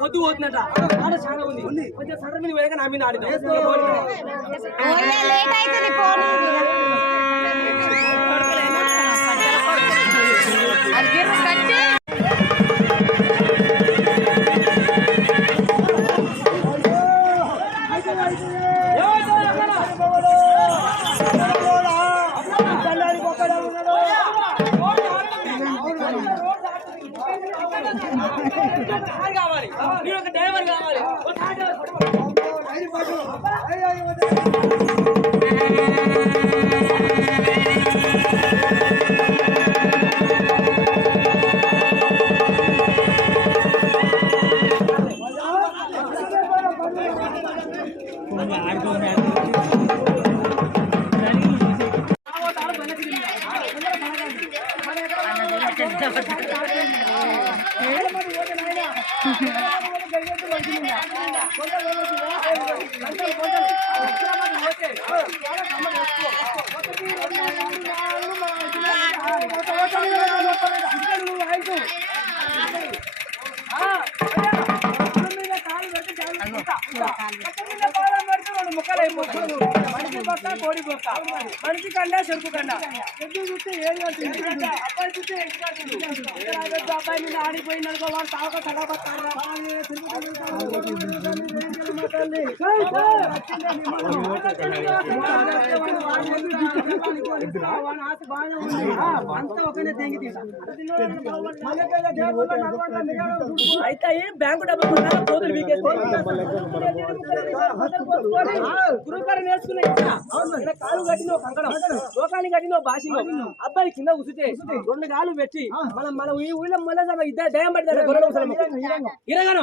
పొద్దు పోతుందట ఆడ చాలా ఉంది కొంచెం సడన్ మీద వేయగా నా మీద ఆడిద్దాం కావాలి. నేను ఒక డ్రైవర్ కావాలి మనిషి పక్క కోడి మనిషి కన్నా చెరుకు కన్నా ఎద్దు చూస్తే ఏది వస్తుంది అబ్బాయి చూస్తే అబ్బాయి మీద ఆడిపోయింది అనుకో వాడు తాక అయితే బ్యాంకు డబ్బులు కొన్నాక పోతులు గురువుగారు నేర్చుకునే కాలు కట్టిన కంకణం లోకాన్ని కట్టిన ఒక అబ్బాయి కింద కూర్చుంటే రెండు కాలు పెట్టి మనం మన ఈ ఊళ్ళో మళ్ళీ ఇద్దరు డయం పడతారు గొర్రెల ఇరగను.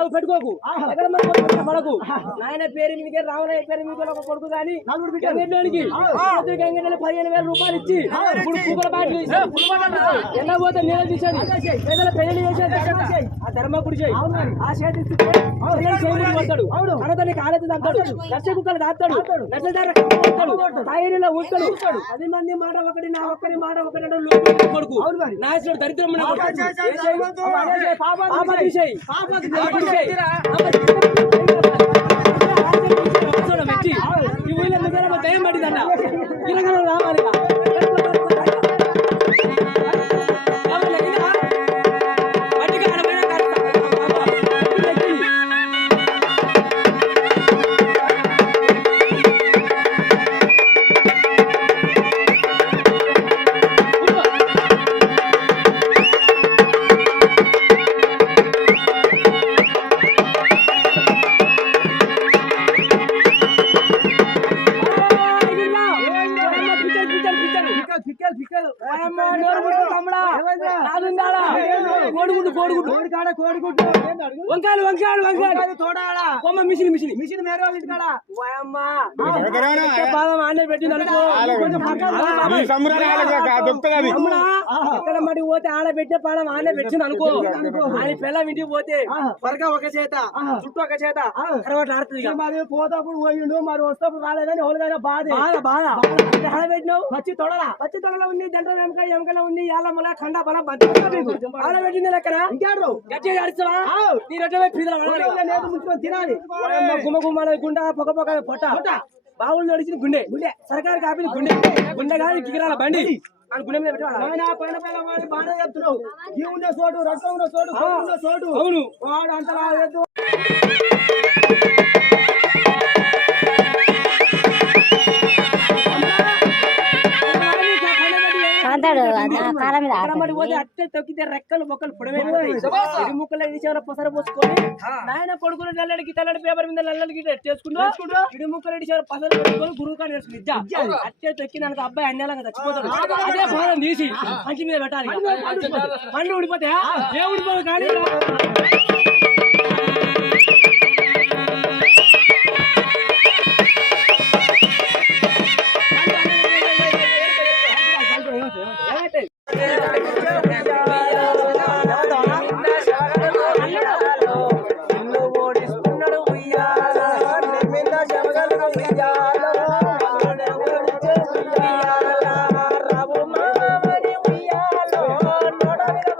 అవి పెట్టుకోకు. మనకు నాయన పేరు మీదకి రామరాయ పేరు మీద ఒక కొడుకు కానీ గంగెడ్లోనికి గంగెడ్లో పదిహేను వేల రూపాయలు ఇచ్చి ఇప్పుడు పూకల బాటలు ఎలా పోతే నీళ్ళు తీసేది. పేదల పెళ్ళి చేసేది ఆ ధర్మపుడి చేయి. ఆ చేతి అనతని దాస్తాడు నచ్చ కుక్కలు దాస్తాడు. నచ్చదార తాయిలో ఉంటాడు పది మంది మాట ఒకటి నా ఒక్కరి మాట ఒకటి కొడుకు. నాశనుడు దరిద్రం పాప తీసేయి. வெற்றி இவ்வளவு நம்ம ராமா இருக்கா కోడిగుడ్డు కోడిగుడ్డు. కోడిగుడ్డు వంకాయలు వంకాయలు వంకాయలు. తోడాలా? కొమ్మ మిషన్ మిషన్. మిషన్ మేర బాదం పెట్టింది పోతే ఆడ పెట్టే పాడం ఆనే పెట్టింది అనుకో ఆయన పిల్ల ఇంటికి పోతే పరక ఒక చేత చుట్టూ ఒక చేత తర్వాత ఆడుతుంది. మరి పోతప్పుడు పోయిండు మరి వస్తప్పుడు రాలేదని ఎవరికైనా బాధ. బాధ బాధ. అంటే ఆడ పెట్టినావు పచ్చి తొడల ఉంది దండ వెనక ఎముకల ఉంది యాలమ్మల ఖండ బల ఆడ పెట్టింది లెక్కన ఇంకేడు గట్టిగా ఆడిస్తావా నీ రొట్టె పీదల లేదు ముంచుకొని తినాలి. గుండ పొగ పొగ పొట్ట. బావులు నడిచిన గుండె. గుండె. సర్కారు కాపీ గుండె. గుండె. కాదు కిగరాల బండి. అని గుండె మీద కాళ్ళ మీద మరి పోతే అట్టే తొక్కితే రెక్కలు మొక్కలు ఇరు ముక్కలు ఇచ్చేవాళ్ళ పొసర పోసుకొని నాయన కొడుకులు నల్లడికి తెల్లడి పేపర్ మీద నల్లడికి చేసుకుంటూ ఇడు ముక్కలు ఇచ్చేవాళ్ళ పసర పెట్టుకొని గురువు కాడ ఇచ్చా అట్టే తొక్కి నాకు అబ్బాయి అన్యాలంగా చచ్చిపోతాడు. అదే భారం తీసి మంచి మీద పెట్టాలి పండ్లు ఊడిపోతాయా? ఏ ఊడిపోదు కానీ? Gracias.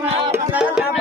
Thank you.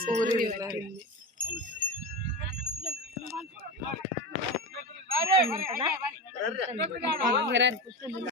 சோறு